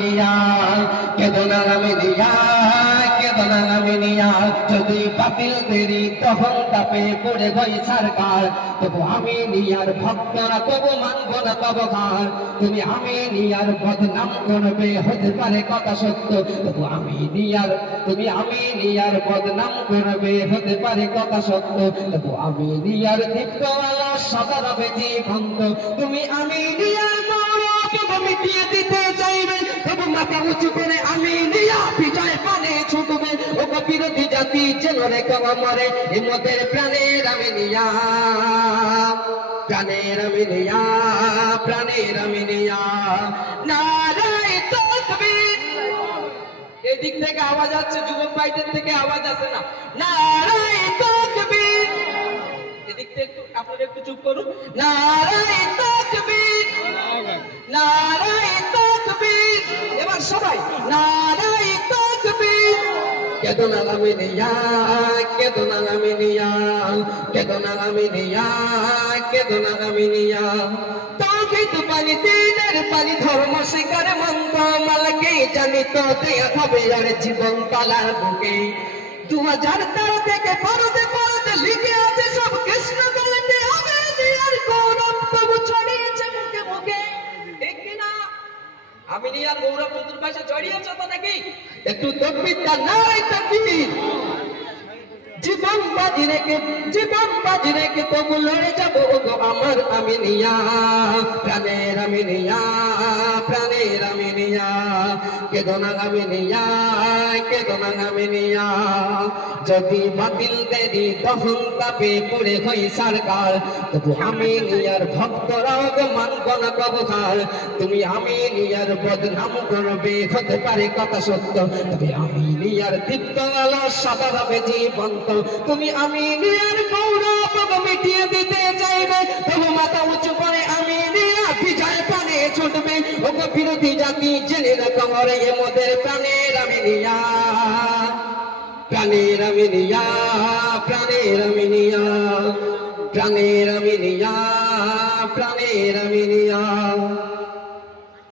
নিয়া কেদনা আমি নিয়া কেদনা আমি নিয়া যদি বাতিল দেরি তখন তাপে পড়ে গই সরকার তবু আমি নিয়ার ভক্তরা তবু মানব না তব ঘর তুমি আমি নিয়ার বদনাম করবে হতে পারে কথা সত্য তবু আমি নিয়ার তুমি আমি নিয়ার বদনাম করবে হতে পারে কথা সত্য তবু আমি নিয়ার দীপ্ত আলো সদা রবে জীবন্ত তুমি আমি নিয়ার গৌরব মিটিয়ে দিতে চাইবে তবু মাথা উঁচু করে আমি নিয়া বিজয় পানে ছুটবে ও বিরোধী জাতি যেন রে কবা মরে হিম্মতের প্রাণের আমি নিয়া প্রাণের আমি নিয়া প্রাণের আমি নিয়া নারায়ে তাকবীর এদিক থেকে আওয়াজ আসছে যুবক ভাইদের থেকে আওয়াজ আসে না নারায়ে তাকবীর এদিক থেকে একটু আপনারা একটু চুপ করুন নারায়ে তাকবীর নারায়ে তাকবীর এবার সবাই নারায়ে তাকবীর কেদনা আমি নিয়া কেদনা আমি নিয়া কেদনা আমি নিয়া কেদনা আমি নিয়া তাওহীদ পানি দিনের পানি ধর্ম শিকার মন্ত্র মালকে জানি তো দেয়া হবে আর জীবন পালার বুকে 2013 থেকে পরদে পরদে লিখে আছে সব কৃষ্ণ গলাতে হবে আর গৌরব তবু ছড়িয়েছে মুখে মুখে ঠিক কিনা আমি নিয়ার গৌরব চতুর্পাশে ছড়িয়েছে তো নাকি একটু তাকবীর দাও নারায়ে তাকবীর জীবন বাজি রেখে তবু লড়ে যাবো গো আমার আমি নিয়া প্রাণের আমি নিয়া প্রাণের আমি নিয়া কেদনা আমি নিয়া কেদনা আমি নিয়া যদি বাতিল দেরি তখন তাপে পড়ে হই সরকার তবু আমি নিয়ার ভক্তরাও গো মানব না কবখার তুমি আমি নিয়ার বদনাম করবে হতে পারে কথা সত্য তবে আমি নিয়ার দীপ্ত আলো সদা রবে জীবন্ত তুমি আমি নিয়ার গৌরব মিটিয়ে দিতে চাইবে তবু মাথা উঁচু করে আমি নিয়া বিজয় পানে ছুটবে ও বিরোধী জাতি জেনে রাখো মরে এমদের প্রাণের আমি নিয়া প্রাণের আমি নিয়া প্রাণের আমি নিয়া প্রাণের আমি নিয়া প্রাণের আমি নিয়া